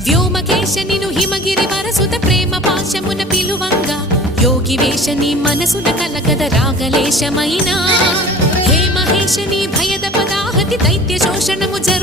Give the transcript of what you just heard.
వ్యోమకేశ నిను హిమగిరి వరసుత ప్రేమ పాశమున పిలువంగా యోగి వేష నీ మనసున కలగద రాగలేశమైనా హే మహేశ నీ భయద పదాహతి దైత్య శోషణము జరు